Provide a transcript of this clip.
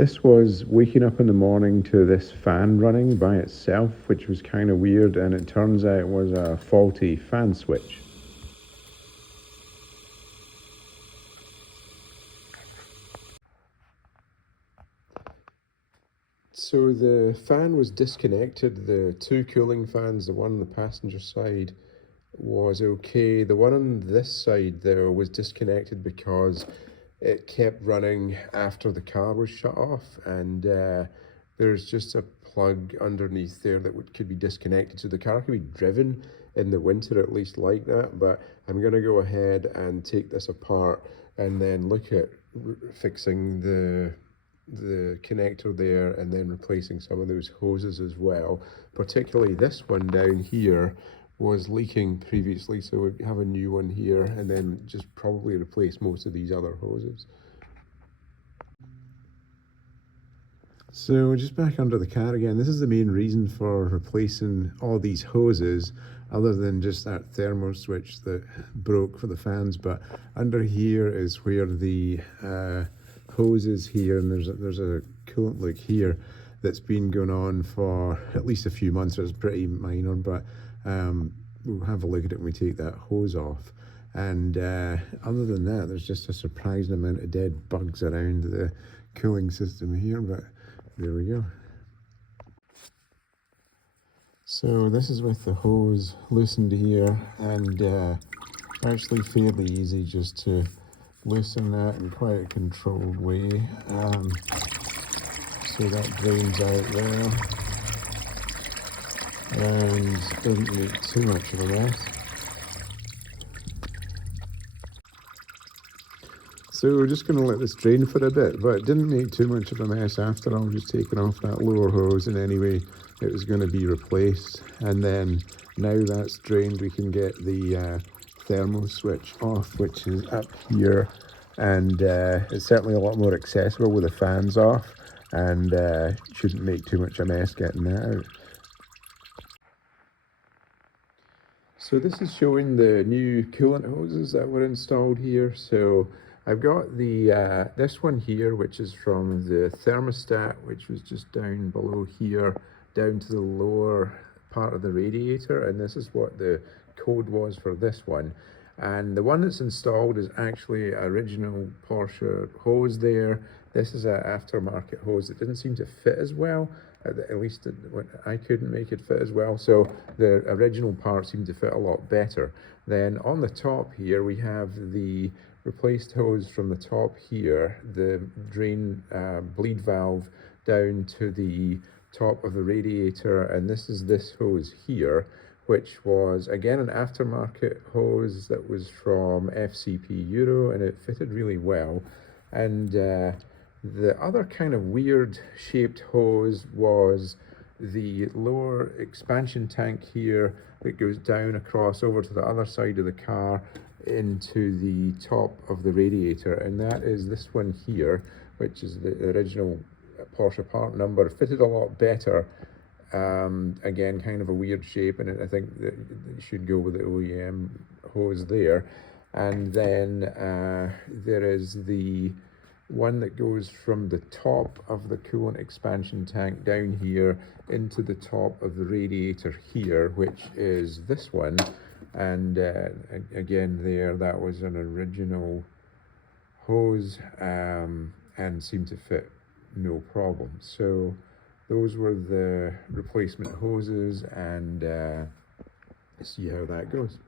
This was waking up in the morning to this fan running by itself, which was kind of weird, and it turns out it was a faulty fan switch. So the fan was disconnected. The two cooling fans, the one on the passenger side was okay. The one on this side though was disconnected because it kept running after the car was shut off, and there's just a plug underneath there that could be disconnected, so the car could be driven in the winter at least like that. But I'm going to go ahead and take this apart and then look at fixing the connector there and then replacing some of those hoses as well. Particularly this one down here was leaking previously, so we have a new one here, and then just probably replace most of these other hoses. So we're just back under the car again. This is the main reason for replacing all these hoses, other than just that thermo switch that broke for the fans. But under here is where the hoses here, and there's a coolant leak here that's been going on for at least a few months. It's pretty minor, but we'll have a look at it when we take that hose off. And other than that, there's just a surprising amount of dead bugs around the cooling system here, but there we go. So this is with the hose loosened here, and actually fairly easy just to loosen that in quite a controlled way. So that drains out there and doesn't make too much of a mess. So we're just going to let this drain for a bit, but it didn't make too much of a mess after all. Just taking off that lower hose, and anyway it was going to be replaced. And then now that's drained, we can get the thermo switch off, which is up here, and it's certainly a lot more accessible with the fans off, and shouldn't make too much of a mess getting that out. So this is showing the new coolant hoses that were installed here. So I've got the this one here, which is from the thermostat, which was just down below here, down to the lower part of the radiator, and this is what the code was for this one. And the one that's installed is actually original Porsche hose there. This is an aftermarket hose that didn't seem to fit as well. At least I couldn't make it fit as well, so the original part seemed to fit a lot better. Then on the top here we have the replaced hose from the top here, the drain bleed valve down to the top of the radiator, and this is this hose here, which was again an aftermarket hose that was from FCP Euro, and it fitted really well. And the other kind of weird shaped hose was the lower expansion tank here that goes down across over to the other side of the car into the top of the radiator, and that is this one here, which is the original Porsche part number. Fitted a lot better. Again, kind of a weird shape, and I think that it should go with the OEM hose there. And then there is the one that goes from the top of the coolant expansion tank down here into the top of the radiator here, which is this one. And again there, that was an original hose, and seemed to fit no problem. So those were the replacement hoses, and see how that goes.